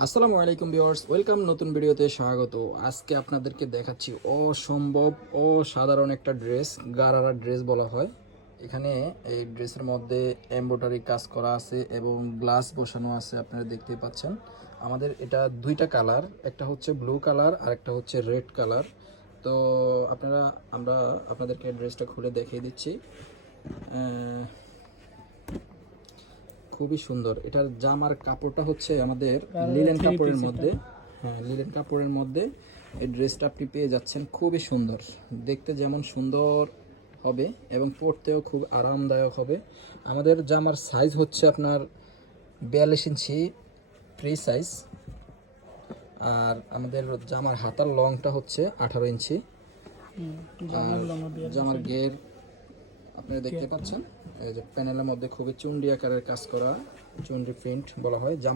আসসালামু আলাইকুম viewers, welcome নতুন ভিডিওতে স্বাগত। আজকে আপনাদেরকে দেখাচ্ছি অসম্ভব অসাধারণ একটা ড্রেস, গারারা ড্রেস বলা হয়। এখানে এই ড্রেসের মধ্যে এমব্রয়ডারি কাজ করা আছে এবং গ্লাস বসানো আছে, আপনারা দেখতে পাচ্ছেন। আমাদের এটা দুইটা কালার, একটা হচ্ছে ব্লু কালার আর একটা হচ্ছে রেড কালার। তো আমরা আপনাদেরকে ড্রেসটা খুলে দেখিয়ে দিচ্ছি। খুবই সুন্দর। এটার জামার কাপড়টা হচ্ছে আমাদের লিলেন কাপড়ের মধ্যে। হ্যাঁ, লিলেন কাপড়ের মধ্যে এই ড্রেসটা আপনি পেয়ে যাচ্ছেন। খুবই সুন্দর, দেখতে যেমন সুন্দর হবে এবং পরতেও খুব আরামদায়ক হবে। আমাদের জামার সাইজ হচ্ছে আপনার 42 ইঞ্চি ফ্রি সাইজ, আর আমাদের জামার হাতার লংটা হচ্ছে 18 ইঞ্চি। আর জামার গের আপনারা দেখতে পাচ্ছেন, এই যে প্যানেলের মধ্যে খুবই চুন্ডি আকারের কাজ করা, চুন্ডি প্রিন্ট বলা হয়। জামা